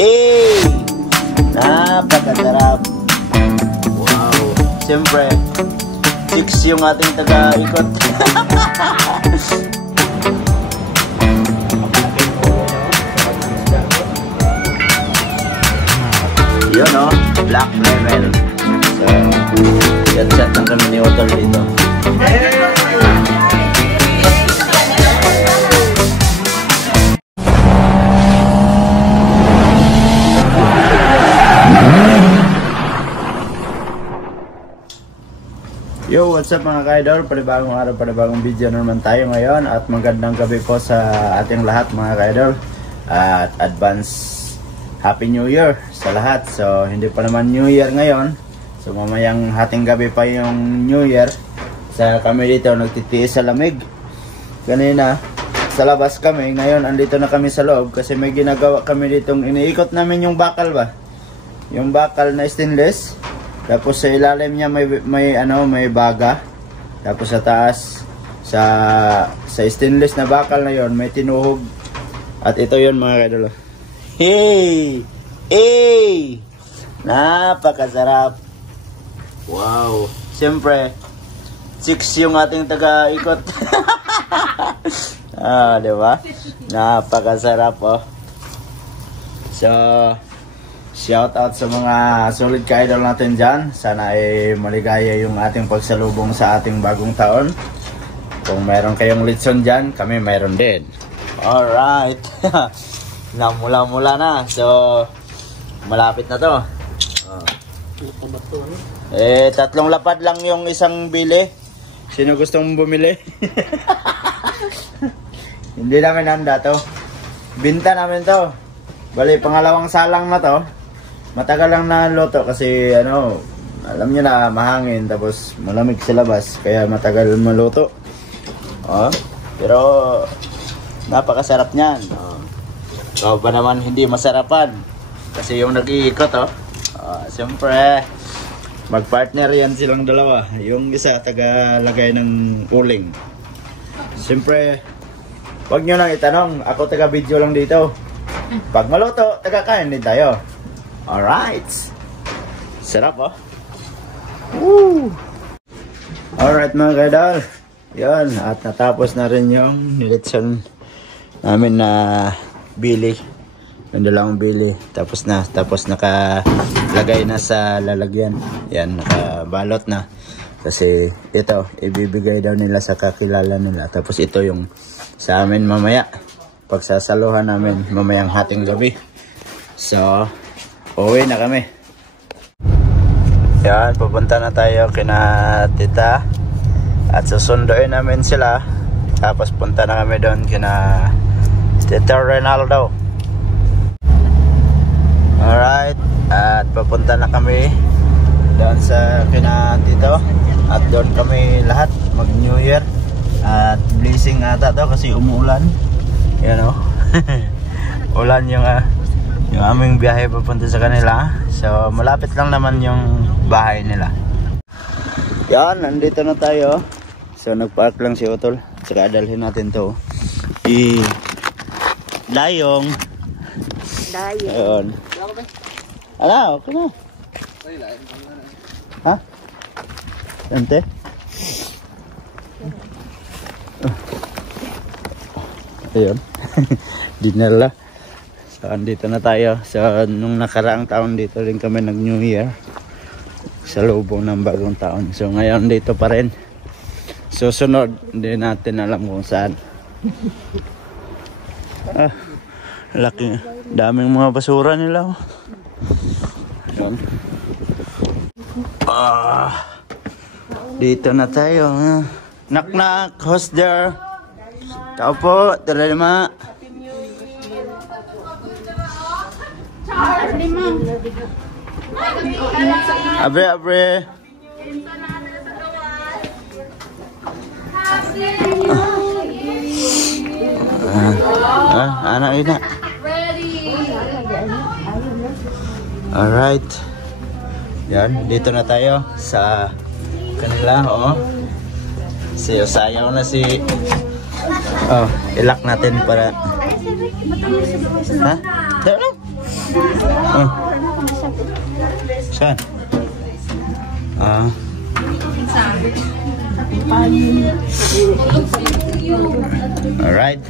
Eh! Napakasarap. Wow. Siyempre, 6 yung ating taga-ikot. Yun o, black level. So, chat-chat lang kami ni Otol dito. Yo, what's up mga ka-idol? Panibagong araw, panibagong video naman tayo ngayon. At magandang gabi po sa ating lahat mga ka-idol. At advance Happy New Year sa lahat. So, hindi pa naman New Year ngayon. So, mamayang hating gabi pa yung New Year. Sa kami dito, nagtitiis sa lamig. Kanina, sa labas kami. Ngayon, andito na kami sa loob. Kasi may ginagawa kami ditong iniikot namin yung bakal ba? Yung bakal na stainless. Tapos sa ilalim niya may baga. Tapos sa taas sa stainless na bakal na yon may tinuhog. At ito yon mga kadolo. Hey! Hey! Napakasarap. Wow. Siyempre 6 yung ating taga-ikot. Di ba? Napakasarap oh. So shout out sa mga solid ka-idol natin dyan. Sana ay maligaya yung ating pagsalubong sa ating bagong taon. Kung mayroon kayong litson dyan, kami mayroon din. Alright. Namula-mula na. So, malapit na to. Tatlong lapad lang yung isang bili. Sino gustong bumili? Hindi namin handa to. Binta namin to. Bali, pangalawang salang na to. Matagal lang na luto kasi alam niyo na mahangin tapos malamig sa labas kaya matagal maluto. Pero napakasarap niyan. So ba naman hindi masarapan kasi yung nag-iikot siyempre magpartner yan silang dalawa. Yung isa taga-lagay ng uling. Siyempre wag niyo nang itanong, ako taga-video lang dito. Pag maluto, taga-kain din tayo. Alright. Sarap Woo! Alright mga kadal. Yan. At natapos na rin yung nilitson namin na bili. Yung dalawang bili. Tapos nakalagay na sa lalagyan. Yan. Nakabalot na. Kasi ito, ibibigay daw nila sa kakilala nila. Tapos ito yung sa amin mamaya. Pagsasaluhan namin mamayang hating gabi. So, uwi na kami. Yan, pupunta na tayo kina tita. At susunduin namin sila. Tapos punta na kami doon kina Tita Ronaldo. Alright. At pupunta na kami doon sa kina tito. At doon kami lahat mag New Year. At blessing ata to kasi umuulan. Yan ulan yung aming biyahe papunta sa kanila. So malapit lang naman yung bahay nila. Yan, nandito na tayo. So nagpark lang si Otol. Saka dalhin natin to Dayong. Ayun. Ala, okay na. Ha? Sante? Ayun. Dinner la. So andito na tayo. So nung nakaraang taon dito rin kami nag New Year. Sa lubong ng bagong taon. So ngayon dito pa rin. Susunod, hindi natin alam kung saan. Laki. Daming mga basura nila. Ayun. Dito na tayo. Knock knock. Who's there? Tao po, terima. Abre. Anak ina. Alright. Yan, dito na tayo sa kanila, sayaw na si ilak natin para ha? Dito lang. Oh. Saan? Ah. Alright.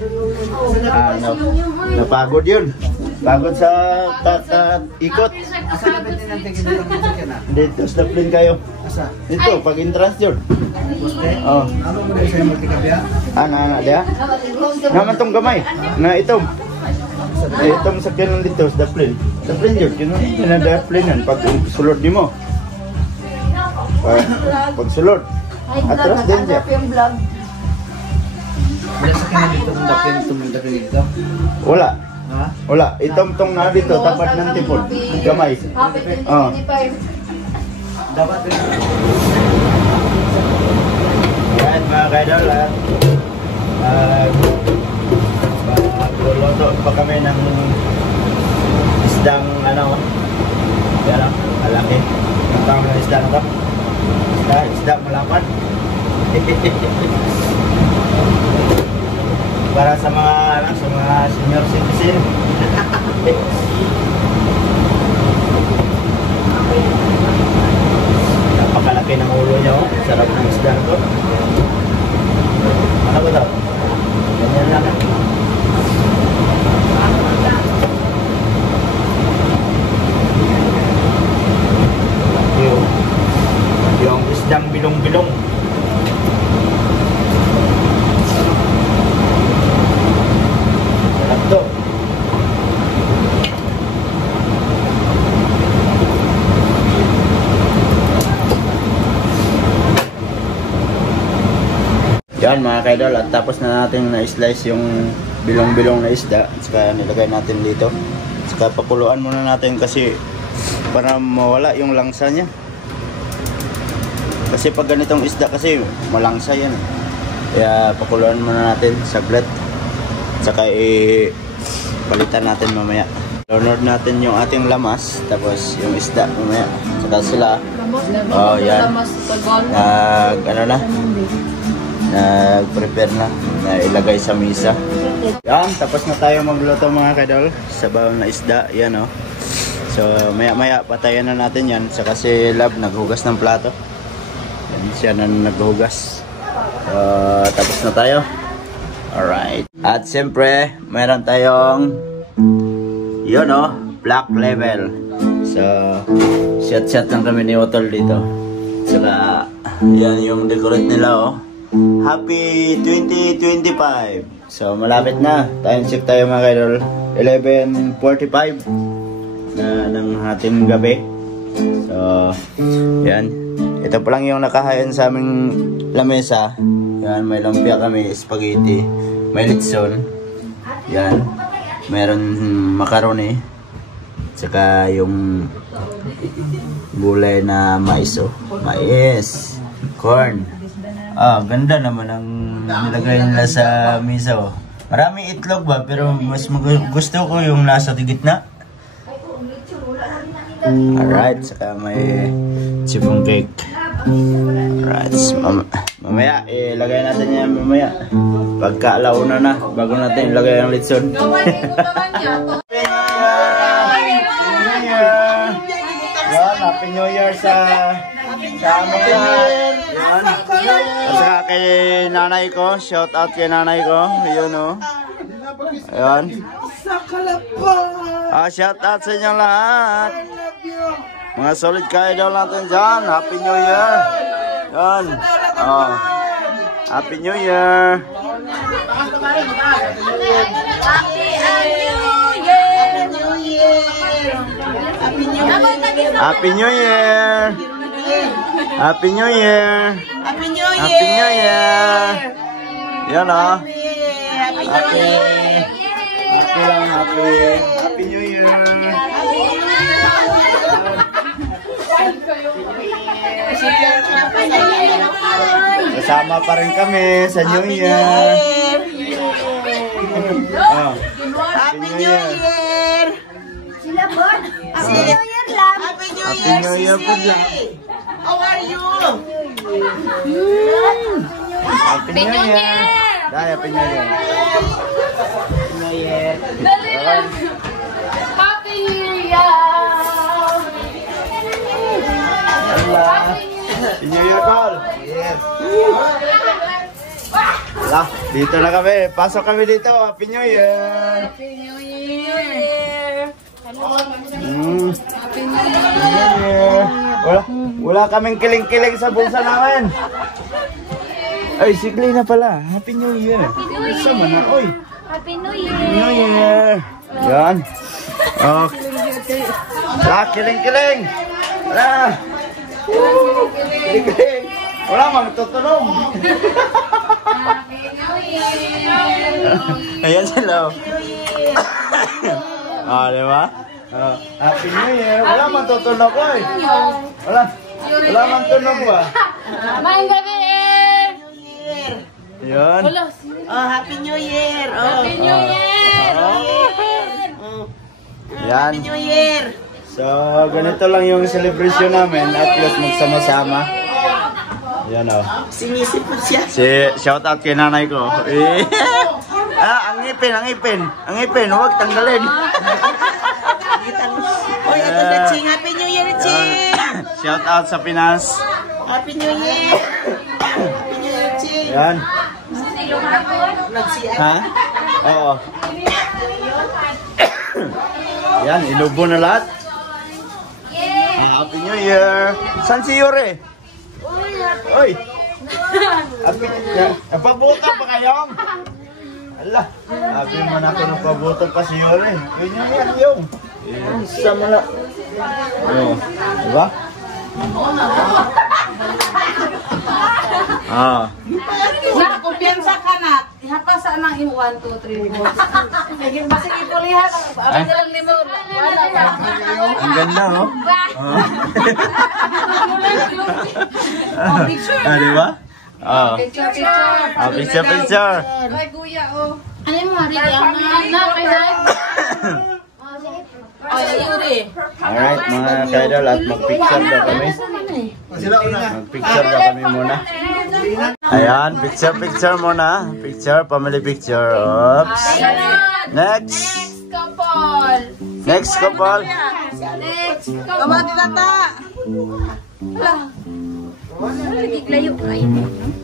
Napagod yun. Pagod sa ikot. Dito sa plane kayo. Dito, pag entrance yun. Oh. Na dia. Naman tong gamay. Na itom. Itom sa kanan dito sa plane. Sa plane yun. Kinada plane yan. Pag sulod di mo. Pag sulod. Atras din siya. Wala sa kanan dito kung dapat dito. Wala. Ha? Wala. Itom-tong na dito. Tapat ng tipon. Gamay. Oh. Dapat din. Yan mga kaidol. Magluluto pa kami ng isdang ano. Yan o. Malaki. Ang tawag ng isda na to. Isda malapan. Para sa mga senior citizen. Napakalaki ng ulo niya, oh. Sarap ng isda to. Ano ba daw? Ganyan lang. Yung isdang bilong-bilong. Sarap to. Yan mga kaidol, at tapos na natin na-slice yung bilong-bilong na isda. Saka nilagay natin dito. Saka pakuluan muna natin kasi para mawala yung langsa niya. Kasi pag ganitong isda kasi malangsa yan. Kaya pakuluan muna natin saglit. Saka palitan natin mamaya. Load natin yung ating lamas, tapos yung isda mamaya. Saka sila. Oh, yan. Nag-prepare na ilagay sa misa. Yan, tapos na tayo magluto mga kadol. Sabaw na isda, yan oh. So maya-maya patayan na natin yan. Saka si Love naghugas ng plato. Yan siya na naghugas. Tapos na tayo. Alright. At siyempre, meron tayong yun oh, black label. So shot lang kami ni Otol dito. Saka yan yung decorate nila oh. Happy 2025. So malapit na. Time check tayo mga kaidol. 11:45 na ng ating gabi. So yan. Ito pa lang yung nakahain sa aming lamesa. Yan, may lumpia kami, spaghetti, may litson. Yan. Meron macaroni. Saka yung gulay na mais oh. Mais, corn. Ganda naman ang nilagay nila sa misa oh. Maraming itlog ba, pero mas gusto ko yung nasa gitna. Alright, saka may chiffon cake. Alright, mamaya ilagay natin yan mamaya. Pagka alauna na, bago natin ilagay ang litson. Happy New Year sa amin lahat. Yan. At saka kay nanay ko, shout out kay nanay ko. Yun o. Ayan. Shout out sa inyong lahat. Mga solid kayo daw natin dyan. Happy New Year. Yan. Happy New Year. Happy New Year. Happy New Year. Happy New Year. Happy New Year. Yan o. Happy. Happy New Year. Kasama pa rin kami sa New Year. Happy New Year. Sila Bon. Happy New Year lang. Happy New Happy Year, New Year po dyan. How are you? Happy New Year. Happy New Year. Happy New Year. Wala, dito na kami. Pasok kami dito. Happy New Year! Happy New Year! Happy New Year! Wala kaming kiling-kiling sa bulsa namin. Ay, sikli na pala. Happy New Year. Sama na, oy. Happy New Year. Happy New Year. Yan. Oh. Wala, kiling-kiling. Wala. Kiling-kiling. Wala, magtutunog. Ayan sila. Ah, di ba? Happy New Year. Wala man tutunog, oy. Wala man tunog ba? Maing gabi eh. Yan. Oh, Happy New Year! Oh. Happy New Year. Yan. Happy New Year! So, ganito lang yung celebration namin. At least magsama-sama. Yan o. Sinisip po siya. Shout out kay nanay ko. Eh. Ang ngipin. Ang ngipin, huwag tanggalin. Oy, ito na Ching. Happy New Year, Ching! Shout out sa Pinas. Happy New Year! Happy New Year, Ching! Yan. Nagsiya. Ha? Oo. Yan, inubo na lahat. Happy New Year! San si Yuri? Oy! Happy Napabuto pa kayo? Ala, happy man ako napabuto pa si Yuri. Yun yung. Sama na. Oh, diba? Ah. Na, kumpiyansa ka na. Ihapa sa nang 1, 2, 3, 4. Naging basig ipulihan. Ang nilang limo. Wala pa. Ang ganda, no? Ah, diba? Ah. Picture. Picture. Ay, kuya, oh. Ano mo, Hari? Na, kaya. Ay, Yuri. Alright, mga kaidol, at mag-picture daw kami. Mag-picture daw kami muna. Ayan, picture muna. Picture, family picture. Oops. Next. Next couple. Kamati na ta. Layo ka.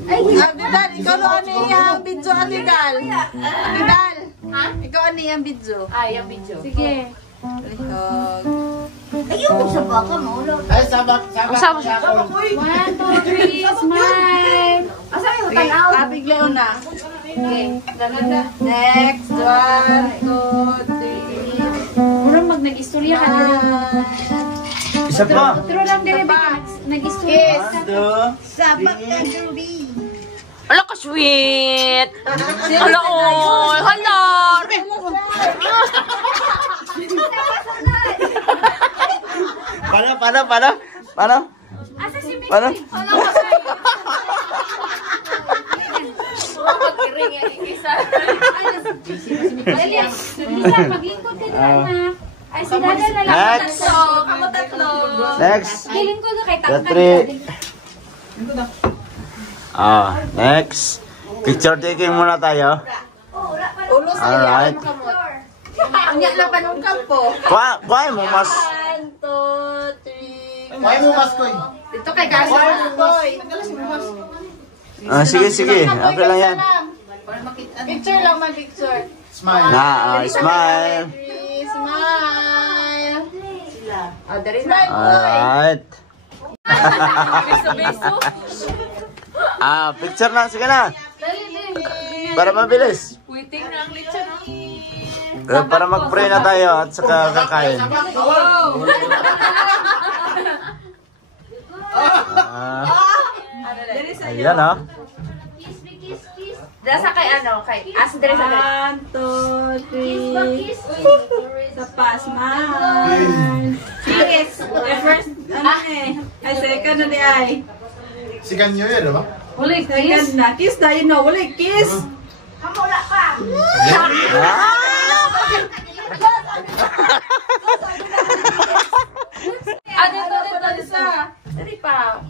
Abidal, ikaw na ano yung video, Abidal? Abidal. Ha? Ikaw ano yung video? Ay, ang video. Sige. Ayaw mo sa baka mo. Ay, sabak. 1, 2, 3, smile. Asa yung tanaw? Abig Leo na. Okay, gaganda. Next, 1, 2, 3. Murang mag-nag-istorya ka na rin. Isa pa. Pero lang din nag-istorya ka. Sabak na gabi. Ala ka sweet! Ala oh! Hala! Paano? Asa si Miss? Paano? Hala ka sweet! Magkiring yan yung isa. Lisa, maglingkod ka na anak. Ay, si Dada na lang. Next. Kamo tatlo. Next. Gilingkod ka kay The Taktan. three. Next. Picture taking muna tayo. Ulo sa Alright. Anya na pa nung kampo. Kuha mo mas. 1, 2, 3. Kuha mo mas koy. Dito kay Gaso. Boy. Sige. Okay lang yan. Picture lang man, picture. Smile. Smile. Smile. Oh, there is smile. Alright. Picture na. Sige na. Para mabilis. Waiting na ang lechon. Para mag-pray na tayo at saka kakain. Ayan o. Dasa kay ano? Kay Asdre sa 1, 2, 3. Sa pa, smile. Kiss. First, ano eh. Ay, second na di ay. Second New Year, diba? Wala, second na. Kiss tayo na. Wala, kiss. Dito isa. Dali pa.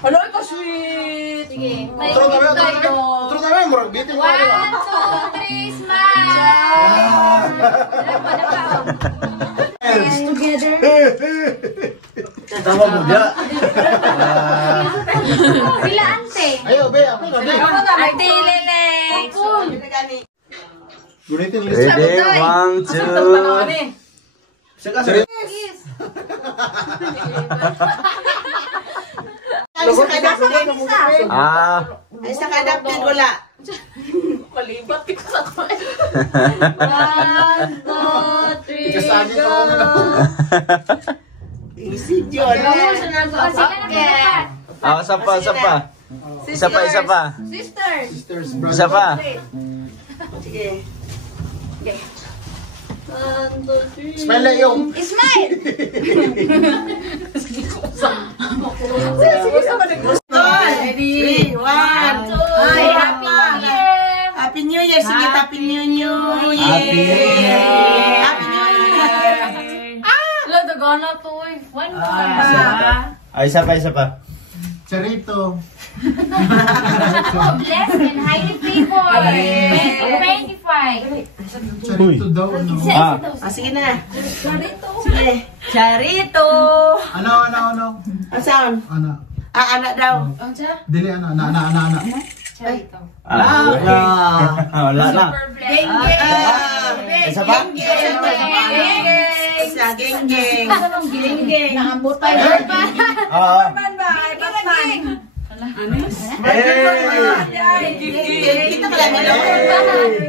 Hello, ikaw sweet. Sige. True na murag bitin ko. 1, 2, 3, smile. Together. Tawa mo dia. Sila ante. Ayo, be, ako na, be. Ate Lele. Gunitin mo. Ready? 1, 2. Ay, sa kadapin wala. 1, 2, 3, go. Easy, John. Isa pa. Sisters. Sisters, Isa pa. Sige. 1, 2, 3. Smile na yung. Smile! Ready? 1, 2. Ay, Happy New Year! Happy New Year. Sige, Happy New Year. Happy New Year. Happy New Year. Hello, the gana to eh. One more. Isa pa. Charito. Blessed and highly favored. 25. Charito daw, ano? Sige na. Sige. Charito. Ano? Asan? Ano? Anak daw. Dili, ano? Ana. Wala na. Isa pa? Isa, geng-geng. Nakambutan. Batman ba? Ay, Batman. Kita ka lang nila.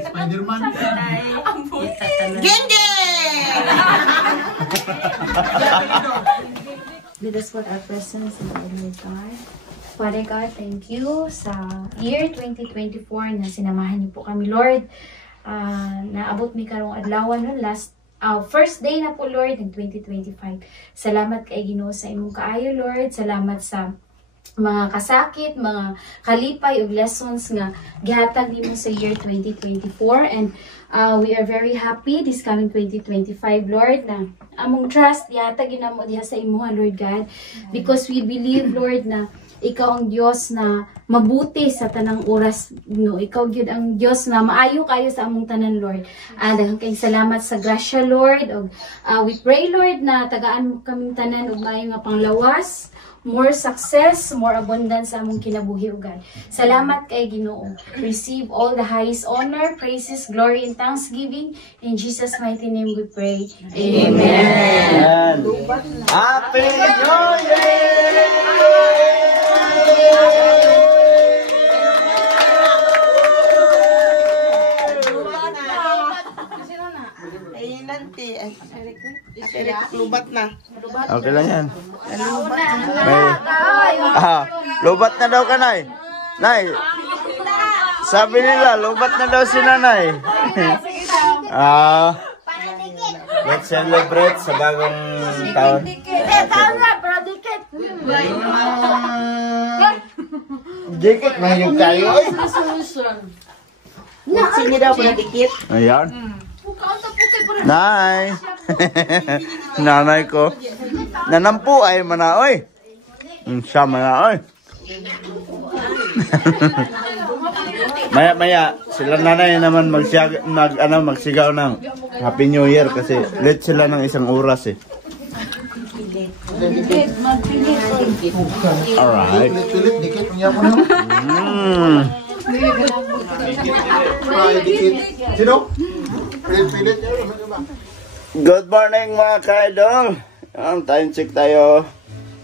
Spider-Man. Geng-geng! Let us put our presence in the Lord God. Father God, thank you sa year 2024 na sinamahan niyo po kami, Lord. Naabot mi karong adlaw no first day na po, Lord, ng 2025. Salamat kay Ginoo sa imong kaayo, Lord. Salamat sa mga kasakit, mga kalipay ug lessons nga gihatag nimo sa year 2024, and we are very happy this coming 2025, Lord, na among trust gihatag ginamo diha sa imuha, Lord God, because we believe, Lord, na ikaw ang Diyos na mabuti sa tanang oras, no? Ikaw gyud ang Diyos na maayo kayo sa among tanan, Lord. Daghang kayong salamat sa grasya, Lord. We pray, Lord, na tagaan mo kaming tanan og maayo nga panglawas, more success, more abundance sa among kinabuhi, o God. Salamat kay Ginoo. Receive all the highest honor, praises, glory, and thanksgiving. In Jesus' mighty name we pray. Amen. Happy New Year! Ay, nanti. Lubat na. Okay lang yan. Lubat na daw ka, Nay. Nay, sabi nila, lubat na daw si Nanay. Let's celebrate sa bagong taon. Dikit na yung kayo. Sige daw, pala dikit. Ayan. Nay. Nanay ko. Nanampu ay manaoy. Siya manaoy. Maya sila nanay naman magsigaw ng Happy New Year kasi late sila ng isang oras eh. Alright. Dikit niya mo na. Sino? Pilit niya. Good morning mga ka-idol. Time check tayo.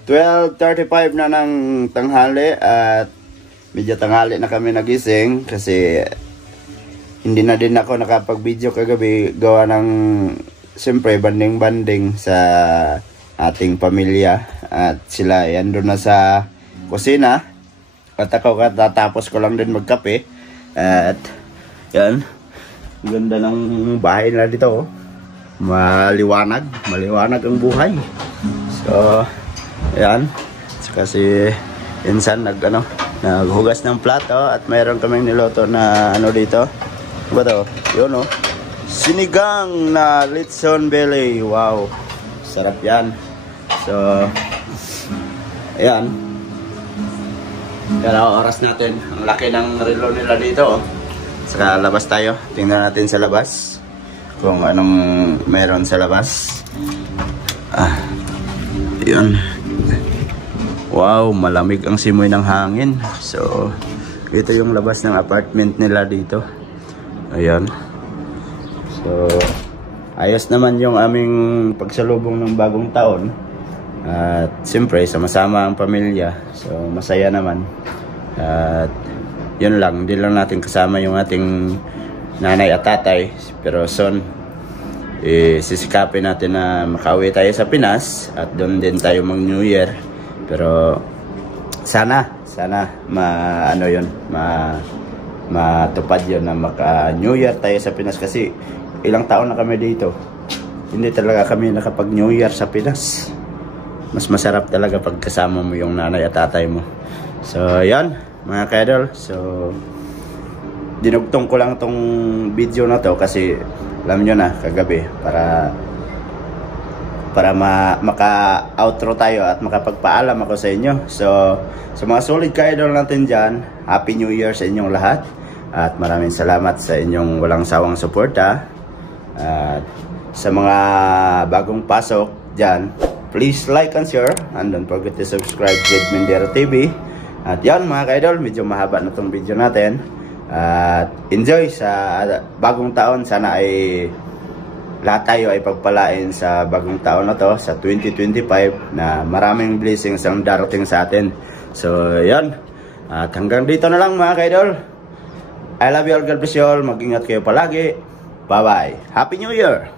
12:35 na ng tanghali at medyo tanghali na kami nagising kasi hindi na din ako nakapag-video kagabi gawa ng siyempre banding-banding sa ating pamilya at sila ay andun na sa kusina at ako katatapos ko lang din magkape at yan, ganda ng bahay na dito, oh. maliwanag ang buhay, so yan. Kasi insan naghugas ng plato at mayroon kaming niloto na dito. Ano ba to? Yun, oh. Sinigang na litson belly. Wow. Sarap yan. So, ayan. Pero oras natin. Ang laki ng relo nila dito, oh. Saka labas tayo. Tingnan natin sa labas kung anong meron sa labas. Yun. Wow, malamig ang simoy ng hangin. So, ito yung labas ng apartment nila dito. Ayan. So, ayos naman yung aming pagsalubong ng bagong taon. At siyempre, sama-sama ang pamilya. So, masaya naman. At yun lang, hindi lang natin kasama yung ating nanay at tatay. Pero soon, sisikapin natin na makauwi tayo sa Pinas. At doon din tayo mag New Year. Pero sana matupad yun na maka New Year tayo sa Pinas kasi ilang taon na kami dito. Hindi talaga kami nakapag New Year sa Pinas. Mas masarap talaga pag kasama mo yung nanay at tatay mo. So yan mga ka-idol. So dinugtong ko lang tong video na to kasi alam nyo na kagabi para maka-outro tayo at makapagpaalam ako sa inyo. So, sa mga solid ka-idol natin dyan, Happy New Year sa inyong lahat. At maraming salamat sa inyong walang sawang suporta. At sa mga bagong pasok dyan, please like and share. And don't forget to subscribe to Jed Mendero TV. At yan mga ka-idol, medyo mahaba na itong video natin. At enjoy sa bagong taon. Sana ay lahat tayo ay pagpalain sa bagong taon na to, sa 2025, na maraming blessings ang darating sa atin. So, yan. At hanggang dito na lang mga ka-idol. I love you all. God bless you all. Mag-ingat kayo palagi. Bye-bye. Happy New Year!